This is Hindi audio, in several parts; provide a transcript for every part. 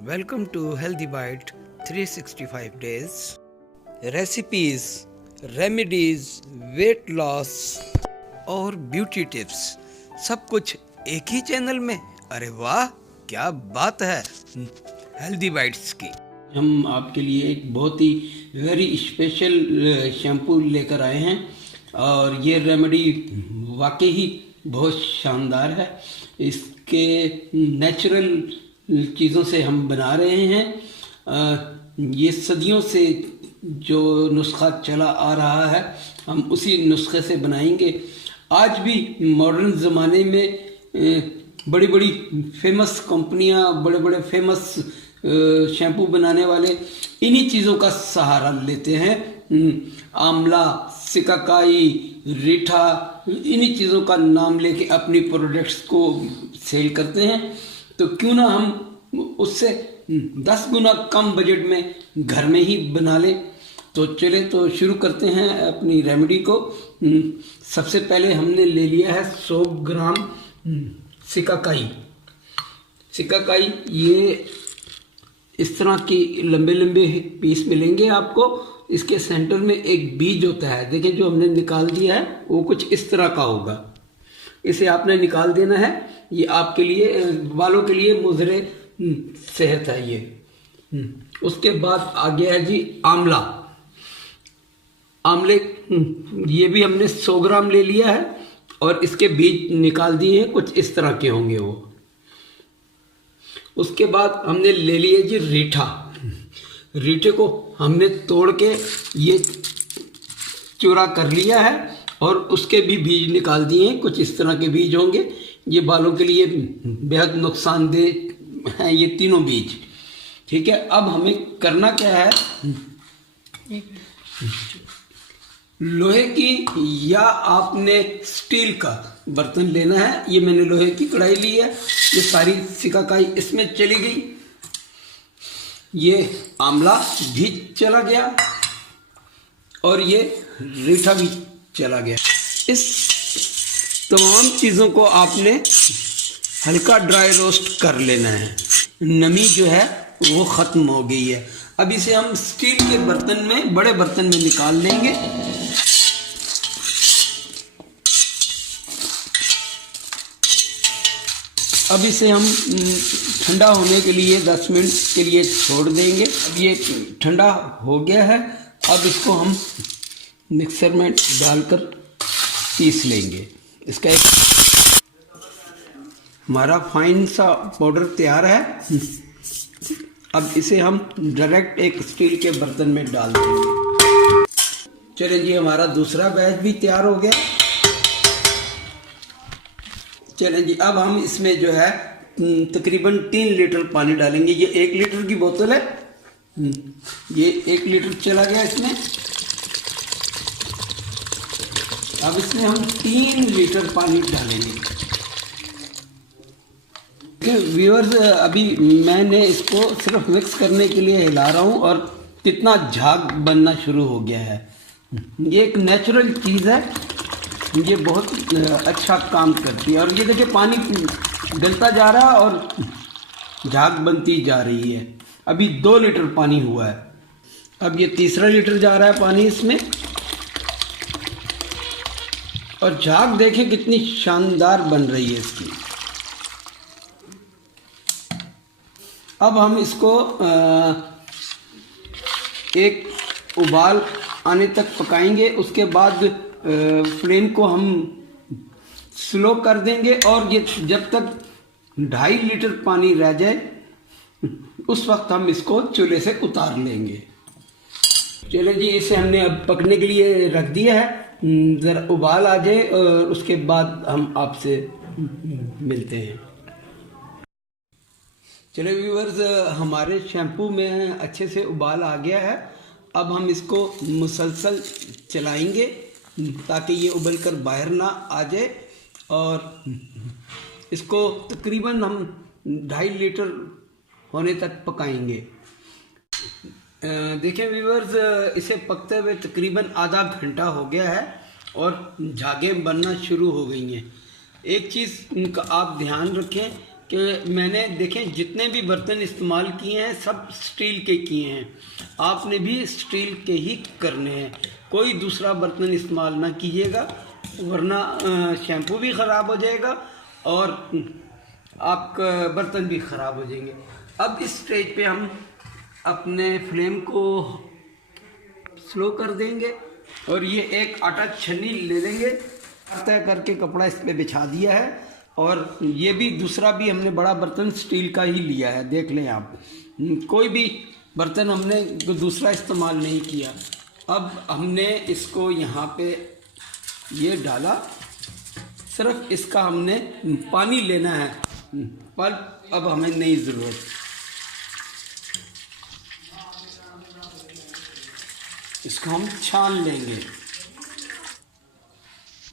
Welcome to Healthy Bite 365 days. Recipes, remedies, weight loss और ब्यूटी टिप्स सब कुछ एक ही चैनल में। अरे वाह, क्या बात है हेल्दी बाइट्स की। हम आपके लिए एक बहुत ही वेरी स्पेशल शैम्पू लेकर आए हैं और ये रेमेडी वाकई ही बहुत शानदार है। इसके नेचुरल चीज़ों से हम बना रहे हैं। ये सदियों से जो नुस्खा चला आ रहा है हम उसी नुस्खे से बनाएंगे। आज भी मॉडर्न ज़माने में बड़ी बड़ी फेमस कंपनियां, बड़े बड़े फेमस शैम्पू बनाने वाले इन्हीं चीज़ों का सहारा लेते हैं। आंवला, सिकाकाई, रीठा, इन्हीं चीज़ों का नाम लेके अपनी प्रोडक्ट्स को सेल करते हैं। तो क्यों ना हम उससे 10 गुना कम बजट में घर में ही बना लें। तो चले तो शुरू करते हैं अपनी रेमेडी को। सबसे पहले हमने ले लिया है 100 ग्राम सिकाकाई। सिकाकाई ये इस तरह की लंबे लंबे पीस मिलेंगे आपको। इसके सेंटर में एक बीज होता है, देखिए जो हमने निकाल दिया है वो कुछ इस तरह का होगा। इसे आपने निकाल देना है। ये आपके लिए, बालों के लिए मुज़रे सेहत है ये। उसके बाद आ गया है जी आंवला। आंवले ये भी हमने 100 ग्राम ले लिया है और इसके बीज निकाल दिए हैं, कुछ इस तरह के होंगे वो। उसके बाद हमने ले लिए जी रीठा। रीठे को हमने तोड़ के ये चूरा कर लिया है और उसके भी बीज निकाल दिए हैं, कुछ इस तरह के बीज होंगे। ये बालों के लिए बेहद नुकसानदेह हैं ये तीनों बीज। ठीक है, अब हमें करना क्या है, लोहे की या आपने स्टील का बर्तन लेना है। ये मैंने लोहे की कढ़ाई ली है। ये सारी सिकाकाई इसमें चली गई। ये आंवला भी चला गया और ये रीठा भी चला गया। इस तमाम चीज़ों को आपने हल्का ड्राई रोस्ट कर लेना है। नमी जो है वो ख़त्म हो गई है। अब इसे हम स्टील के बर्तन में, बड़े बर्तन में निकाल लेंगे। अब इसे हम ठंडा होने के लिए 10 मिनट के लिए छोड़ देंगे। अब ये ठंडा हो गया है। अब इसको हम मिक्सर में डालकर पीस लेंगे। इसका एक हमारा फाइन सा पाउडर तैयार है। अब इसे हम डायरेक्ट एक स्टील के बर्तन में डाल देंगे। चलिए जी, हमारा दूसरा बैच भी तैयार हो गया। चलें जी, अब हम इसमें जो है तकरीबन 3 लीटर पानी डालेंगे। ये 1 लीटर की बोतल है। ये 1 लीटर चला गया इसमें। अब इसमें हम 3 लीटर पानी डालेंगे। व्यूअर्स, अभी मैंने इसको सिर्फ मिक्स करने के लिए हिला रहा हूँ और कितना झाग बनना शुरू हो गया है। ये एक नेचुरल चीज़ है, ये बहुत अच्छा काम करती है। और ये देखिए पानी गलता जा रहा है और झाग बनती जा रही है। अभी 2 लीटर पानी हुआ है। अब ये तीसरा लीटर जा रहा है पानी इसमें। और झाग देखें कितनी शानदार बन रही है इसकी। अब हम इसको एक उबाल आने तक पकाएंगे। उसके बाद फ्लेम को हम स्लो कर देंगे और ये जब तक 2.5 लीटर पानी रह जाए उस वक्त हम इसको चूल्हे से उतार लेंगे। चलिए जी, इसे हमने अब पकने के लिए रख दिया है। ज़रा उबाल आ जाए और उसके बाद हम आपसे मिलते हैं। चलिए व्यूअर्स, हमारे शैम्पू में अच्छे से उबाल आ गया है। अब हम इसको मुसलसल चलाएंगे ताकि ये उबल कर बाहर ना आ जाए। और इसको तकरीबन हम 2.5 लीटर होने तक पकाएंगे। देखिए व्यूअर्स, इसे पकते हुए तकरीबन आधा घंटा हो गया है और झागे बनना शुरू हो गई हैं। एक चीज़ का आप ध्यान रखें कि मैंने देखें जितने भी बर्तन इस्तेमाल किए हैं सब स्टील के किए हैं, आपने भी स्टील के ही करने हैं। कोई दूसरा बर्तन इस्तेमाल ना कीजिएगा, वरना शैम्पू भी ख़राब हो जाएगा और आपका बर्तन भी ख़राब हो जाएंगे। अब इस स्टेज पे हम अपने फ्लेम को स्लो कर देंगे और ये एक आटा छन्नी ले लेंगे, तय करके कपड़ा इस पे बिछा दिया है। और ये भी दूसरा भी हमने बड़ा बर्तन स्टील का ही लिया है, देख लें आप, कोई भी बर्तन हमने दूसरा इस्तेमाल नहीं किया। अब हमने इसको यहाँ पे ये डाला, सिर्फ इसका हमने पानी लेना है, पर अब हमें नहीं ज़रूरत। इसको हम छान लेंगे।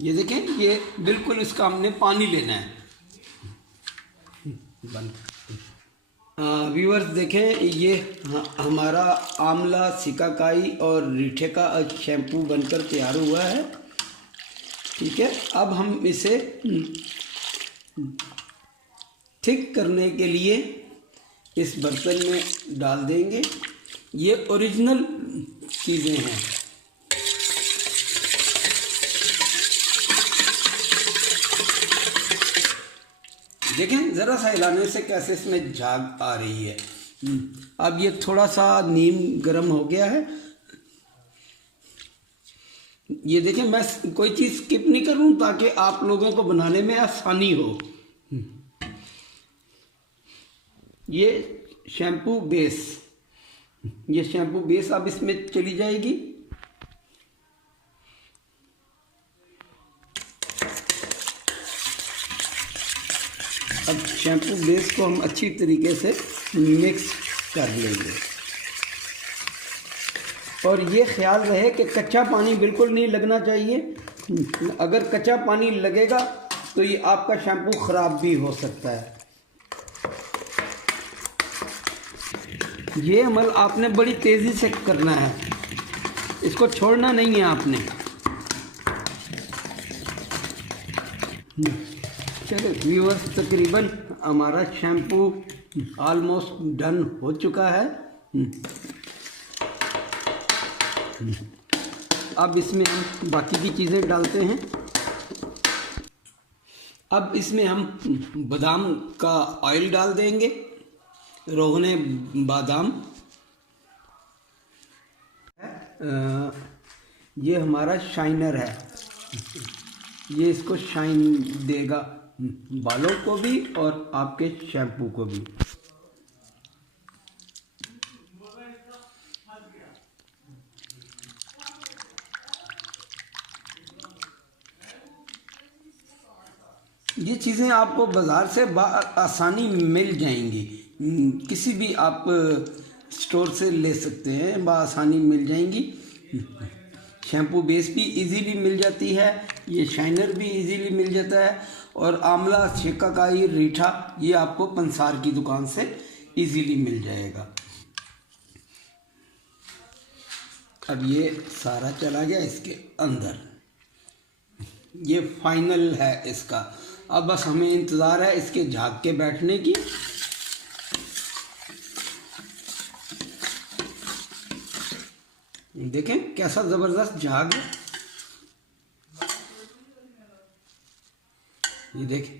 ये देखें, ये बिल्कुल इसका हमने पानी लेना है। व्यूअर्स देखें, ये हमारा आंवला, सिकाकाई और रीठे का शैम्पू बनकर तैयार हुआ है। ठीक है, अब हम इसे थिक करने के लिए इस बर्तन में डाल देंगे। ये ओरिजिनल चीज़ें हैं। देखें ज़रा सा हिलाने से कैसे इसमें झाग आ रही है। अब ये थोड़ा सा नीम गर्म हो गया है। ये देखें, मैं कोई चीज़ स्किप नहीं करूं ताकि आप लोगों को बनाने में आसानी हो। ये शैम्पू बेस, ये शैम्पू बेस अब इसमें चली जाएगी। अब शैम्पू बेस को हम अच्छी तरीके से मिक्स कर लेंगे और ये ख्याल रहे कि कच्चा पानी बिल्कुल नहीं लगना चाहिए। अगर कच्चा पानी लगेगा तो ये आपका शैम्पू ख़राब भी हो सकता है। ये अमल आपने बड़ी तेज़ी से करना है, इसको छोड़ना नहीं है आपने। चलो व्यूअर्स, तकरीबन हमारा शैम्पू ऑलमोस्ट डन हो चुका है। अब इसमें हम बाकी की चीज़ें डालते हैं। अब इसमें हम बादाम का ऑयल डाल देंगे, रोगने बादाम। ये हमारा शाइनर है, ये इसको शाइन देगा बालों को भी और आपके शैम्पू को भी। ये चीज़ें आपको बाज़ार से आसानी मिल जाएंगी, किसी भी आप स्टोर से ले सकते हैं, आसानी मिल जाएंगी। शैम्पू बेस भी इजीली मिल जाती है, ये शाइनर भी इजीली मिल जाता है और आंवला, सिकाकाई, रीठा ये आपको पंसार की दुकान से इजीली मिल जाएगा। अब ये सारा चला गया इसके अंदर, ये फाइनल है इसका। अब बस हमें इंतज़ार है इसके झाग के बैठने की। देखें कैसा ज़बरदस्त झाग है, ये देखें।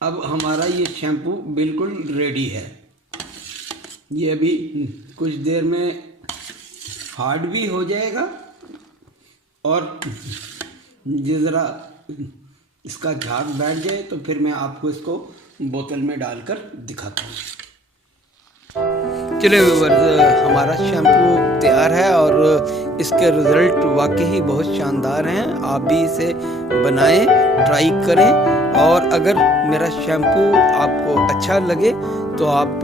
अब हमारा ये शैम्पू बिल्कुल रेडी है। ये अभी कुछ देर में हार्ड भी हो जाएगा और ये ज़रा इसका झाग बैठ जाए तो फिर मैं आपको इसको बोतल में डालकर दिखाता हूँ। चलिए व्यूअर्स, हमारा शैम्पू तैयार है और इसके रिज़ल्ट वाकई बहुत शानदार हैं। आप भी इसे बनाएं, ट्राई करें और अगर मेरा शैम्पू आपको अच्छा लगे तो आप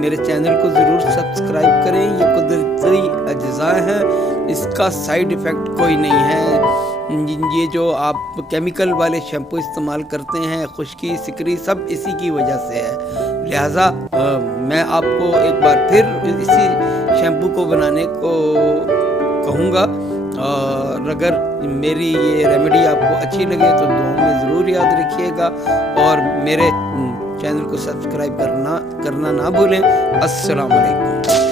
मेरे चैनल को ज़रूर सब्सक्राइब करें। ये कुदरती अज्जा हैं, इसका साइड इफ़ेक्ट कोई नहीं है। ये जो आप केमिकल वाले शैम्पू इस्तेमाल करते हैं, खुश्की, सिकरी, सब इसी की वजह से है। लिहाजा मैं आपको एक बार फिर इसी शैम्पू को बनाने को कहूँगा और अगर मेरी ये रेमेडी आपको अच्छी लगे तो दुआ में ज़रूर याद रखिएगा और मेरे चैनल को सब्सक्राइब करना ना भूलें। अस्सलाम वालेकुम।